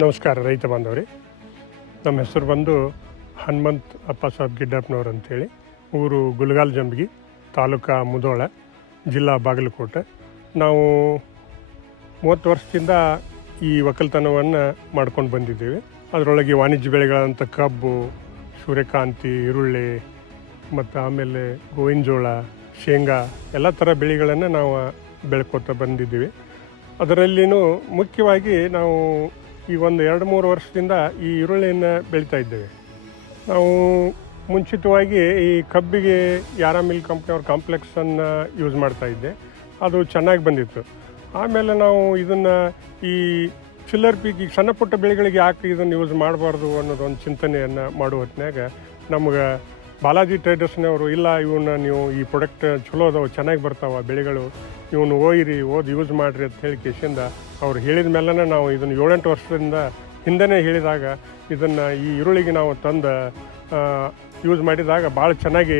ನಮಸ್ಕಾರ, ರೈತ ಬಾಂಧವ್ರಿ. ನಮ್ಮ ಹೆಸರು ಬಂದು ಹನುಮಂತ್ ಅಪ್ಪ ಸಾಬ್ ಗಿಡ್ಡಪ್ಪನವ್ರು ಅಂತೇಳಿ. ಊರು ಗುಲ್ಗಾಲ್ ಜಂಬಗಿ, ತಾಲೂಕಾ ಮುದೋಳ, ಜಿಲ್ಲಾ ಬಾಗಲಕೋಟೆ. ನಾವು ಮೂವತ್ತು ವರ್ಷದಿಂದ ಈ ಒಕ್ಕಲ್ತನವನ್ನು ಮಾಡ್ಕೊಂಡು ಬಂದಿದ್ದೇವೆ. ಅದರೊಳಗೆ ವಾಣಿಜ್ಯ ಬೆಳೆಗಳಂಥ ಕಬ್ಬು, ಸೂರ್ಯಕಾಂತಿ, ಈರುಳ್ಳಿ, ಮತ್ತು ಆಮೇಲೆ ಗೋವಿನ ಜೋಳ ಶೇಂಗಾ ಎಲ್ಲ ಥರ ಬೆಳೆಗಳನ್ನು ನಾವು ಬೆಳ್ಕೋತಾ ಬಂದಿದ್ದೀವಿ. ಅದರಲ್ಲಿನೂ ಮುಖ್ಯವಾಗಿ ನಾವು ಈ ಒಂದು ಎರಡು ಮೂರು ವರ್ಷದಿಂದ ಈ ಈರುಳ್ಳಿಯನ್ನು ಬೆಳೀತಾ ಇದ್ದೇವೆ. ನಾವು ಮುಂಚಿತವಾಗಿ ಈ ಕಬ್ಬಿಗೆ ಯಾರ ಮಿಲ್ ಕಂಪ್ನಿಯವ್ರ ಕಾಂಪ್ಲೆಕ್ಸನ್ನು ಯೂಸ್ ಮಾಡ್ತಾ ಇದ್ದೆ. ಅದು ಚೆನ್ನಾಗಿ ಬಂದಿತ್ತು. ಆಮೇಲೆ ನಾವು ಇದನ್ನು ಈ ಚಿಲ್ಲರ್ ಪೀಕ್ ಸಣ್ಣ ಪುಟ್ಟ ಬೆಳೆಗಳಿಗೆ ಯಾಕೆ ಇದನ್ನು ಯೂಸ್ ಮಾಡಬಾರ್ದು ಅನ್ನೋದೊಂದು ಚಿಂತನೆಯನ್ನು ಮಾಡುವ ಹೊತ್ತಿನಾಗ ನಮ್ಗೆ ಬಾಲಾಜಿ ಟ್ರೇಡರ್ಸ್ನವರು, ಇಲ್ಲ ಇವನ್ನ ನೀವು ಈ ಪ್ರಾಡಕ್ಟ್ ಚಲೋ ಅದಾವೆ, ಚೆನ್ನಾಗಿ ಬರ್ತಾವೆ ಬೆಳೆಗಳು, ಇವನು ಓಯಿರಿ, ಓದಿ ಯೂಸ್ ಮಾಡಿರಿ ಅಂತ ಹೇಳಿ ಕೇಶಿಂದ ಅವ್ರು ಹೇಳಿದ ಮೇಲೆ ನಾವು ಇದನ್ನು ಏಳೆಂಟು ವರ್ಷದಿಂದ ಹಿಂದೆನೇ ಹೇಳಿದಾಗ ಇದನ್ನು ಈ ಈರುಳ್ಳಿಗೆ ನಾವು ತಂದು ಯೂಸ್ ಮಾಡಿದಾಗ ಭಾಳ ಚೆನ್ನಾಗಿ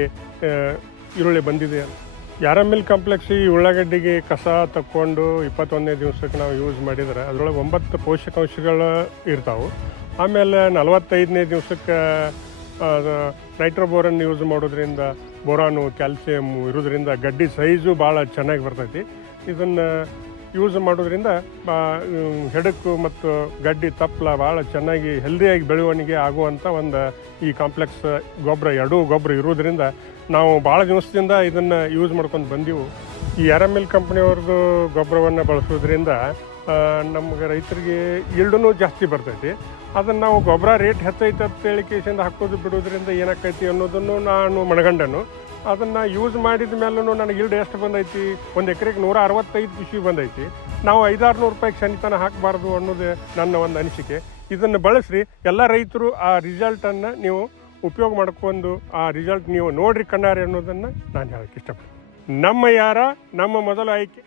ಈರುಳ್ಳಿ ಬಂದಿದೆ. ಯಾರ ಮಿಲ್ ಕಾಂಪ್ಲೆಕ್ಸ್ ಈ ಉಳ್ಳಾಗಡ್ಡಿಗೆ ಕಸ ತಕ್ಕೊಂಡು ಇಪ್ಪತ್ತೊಂದನೇ ದಿವಸಕ್ಕೆ ನಾವು ಯೂಸ್ ಮಾಡಿದ್ರೆ ಅದರೊಳಗೆ ಒಂಬತ್ತು ಪೋಷಕಾಂಶಗಳು ಇರ್ತಾವೆ. ಆಮೇಲೆ ನಲವತ್ತೈದನೇ ದಿವಸಕ್ಕೆ ನೈಟ್ರೋಬೋರನ್ ಯೂಸ್ ಮಾಡೋದ್ರಿಂದ ಬೋರಾನು ಕ್ಯಾಲ್ಸಿಯಮ್ ಇರೋದ್ರಿಂದ ಗಡ್ಡಿ ಸೈಜು ಭಾಳ ಚೆನ್ನಾಗಿ ಬರ್ತೈತಿ. ಇದನ್ನು ಯೂಸ್ ಮಾಡೋದ್ರಿಂದ ಹೆಡಕು ಮತ್ತು ಗಡ್ಡಿ ತಪ್ಪಲ ಭಾಳ ಚೆನ್ನಾಗಿ ಹೆಲ್ದಿಯಾಗಿ ಬೆಳವಣಿಗೆ ಆಗುವಂಥ ಒಂದು ಈ ಕಾಂಪ್ಲೆಕ್ಸ್ ಗೊಬ್ಬರ ಎರಡೂ ಗೊಬ್ಬರ ಇರೋದ್ರಿಂದ ನಾವು ಭಾಳ ದಿವಸದಿಂದ ಇದನ್ನು ಯೂಸ್ ಮಾಡ್ಕೊಂಡು ಬಂದೆವು. ಈ ಎರಮಿಲ್ ಕಂಪ್ನಿಯವ್ರದ್ದು ಗೊಬ್ಬರವನ್ನು ಬಳಸೋದ್ರಿಂದ ನಮ್ಗೆ ರೈತರಿಗೆ ಈಲ್ಡೂ ಜಾಸ್ತಿ ಬರ್ತೈತಿ. ಅದನ್ನು ನಾವು ಗೊಬ್ಬರ ರೇಟ್ ಹೆಚ್ಚೈತೆ ಅಂತೇಳಿ ಕೇಸಿಂದ ಹಾಕೋದು ಬಿಡೋದ್ರಿಂದ ಏನಾಕೈತಿ ಅನ್ನೋದನ್ನು ನಾನು ಮನಗಂಡನು. ಅದನ್ನು ಯೂಸ್ ಮಾಡಿದ ಮೇಲೂ ನನಗೆ ಇಲ್ಡ್ ಎಷ್ಟು ಬಂದೈತಿ? ಒಂದು ಎಕರೆಗೆ ನೂರ ಅರವತ್ತೈದು ಪಿಶಿ ಬಂದೈತಿ. ನಾವು ಐದಾರು ನೂರು ರೂಪಾಯಿಗೆ ಸನಿತನ ಹಾಕಬಾರ್ದು ಅನ್ನೋದು ನನ್ನ ಒಂದು ಅನಿಸಿಕೆ. ಇದನ್ನು ಬಳಸ್ರಿ, ಎಲ್ಲ ರೈತರು ಆ ರಿಸಲ್ಟನ್ನು ನೀವು ಉಪಯೋಗ ಮಾಡ್ಕೊಂಡು ಆ ರಿಸಲ್ಟ್ ನೀವು ನೋಡ್ರಿ ಕಣ್ಣಾರೆ ಅನ್ನೋದನ್ನು ನಾನು ಹೇಳಕ್ಕೆ ಇಷ್ಟಪಡ್ತೀನಿ. ನಮ್ಮ ಯಾರ? ನಮ್ಮ ಮೊದಲ ಆಯ್ಕೆ.